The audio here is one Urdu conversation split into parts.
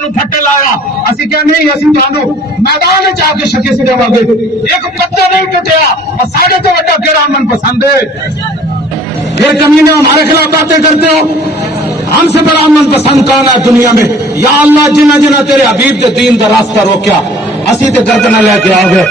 نو پھٹے لایا اسی کیا نہیں اسی جانو میدان وچ آ کے شکست دیواں گے ایک پتا نہیں ٹوٹیا اور ساڈے تو وڈا کیڑا من پسند ہے پھر کمینے ہمارے خلاف باتیں کرتے ہو ہم سے بڑا من پسند کون ہے دنیا میں یا اللہ جنہ جنہ تیرے حبیب کے دین کا راستہ روکیا اسی تے گردناں لے کے آ گئے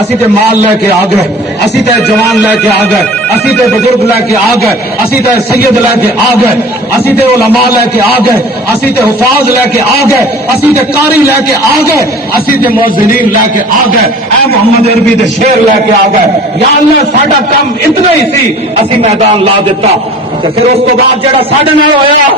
اسی تے مال لے کے آ گئے اسی تے جوان لے کے آ گئے اسی تے بزرگ لے کے آ گئے اسی تے سید لے کے آ گئے اسی تے علماء لے کے آ گئے اسی تے حفاظ لے کے آ گئے اسی تے قاری لے کے آ گئے اسی تے مؤذنین لے کے آ گئے اے محمد عربی دے شیر لے کے آ گئے یا اللہ ساڈا کم اتنا ہی سی اسی میدان لا دیتا تے پھر اس تو بعد جڑا ساڈے نال ہویا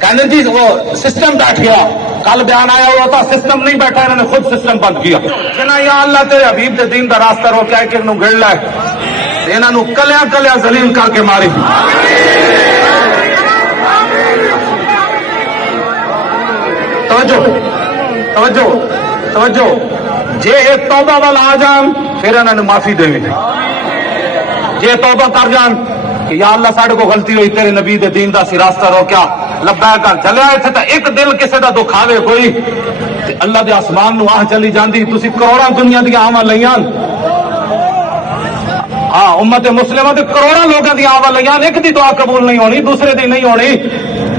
کہنے جی وہ سسٹم بیٹھ گیا کل بیان آیا ہوا تھا سسٹم نہیں بیٹھا انہوں نے خود سسٹم بند کیا کہنا یا اللہ تیرے حبیب کے دین کا راستہ روکیا ہے کہ انہوں گڑ لائے انہوں کلیا کلیا ذلیل کر کے ماری توجہ توجہ توجہ جے ایک توبہ والا آ جان پھر انہوں نے معافی دے جے توبہ کر جان کہ یا اللہ ساڈے کو غلطی ہوئی تیرے نبی دے دین دا سی راستہ روکیا لبیک کر چلے آئے تھے تو ایک دل کسے دا دکھاوے کوئی اللہ دے آسمان نو آہ چلی جاندی تسی کروڑاں دنیا دی آواں لیاں ہاں امت مسلمہ دے کروڑاں لوگاں دی آواں لیاں ایک دی دعا قبول نہیں ہونی دوسرے دی نہیں ہونی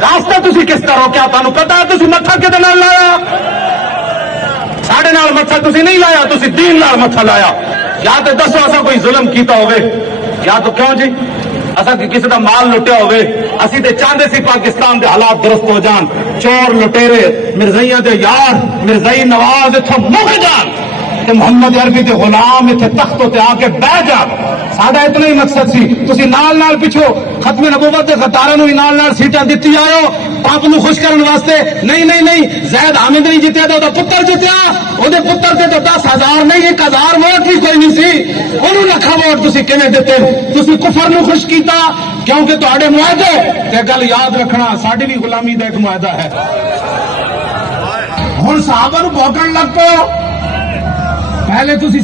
راستہ تسی کس طرح روکیا تانوں پتہ ہے تسی متھا کدے نال لایا ساڈے نال متھا تسی نہیں لایا تسی دین نال متھا لایا یا تے دسو اساں کوئی ظلم کیتا ہوئے یا تو کیوں جی اصا کسی کا مال لٹیا ہوئے اسی تے چاہتے سی پاکستان دے حالات درست ہو جان چور لٹیرے مرزائیاں دے یار مرزائی نواز اتھوں مک جان تے محمد عربی دے غلام اتھے تختوں تے آ کے بہ جان ساڈا اتنا ہی مقصد سی تسی نال نال پیچھو ختم نبوت دے خطاراں نو نال نال سیٹاں دتی آئو پاپ نو خوش کرن واسطے نہیں نہیں نہیں زید حامد نہیں جیتیا تے او دا پتر جیتیا او دے پتر تے تو 10,000 نہیں 1,000 ووٹ بھی کوئی نہیں سی اونوں لکھاں ووٹ تسی کیویں دتے تسی کفر نو خوش کیتا کیونکہ تہاڈے معاہدے تے گل یاد رکھنا ساڈی بھی غلامی دا ایک معاہدہ ہے ہن صحابہ نو بھوکن لگ پو پہلے تسی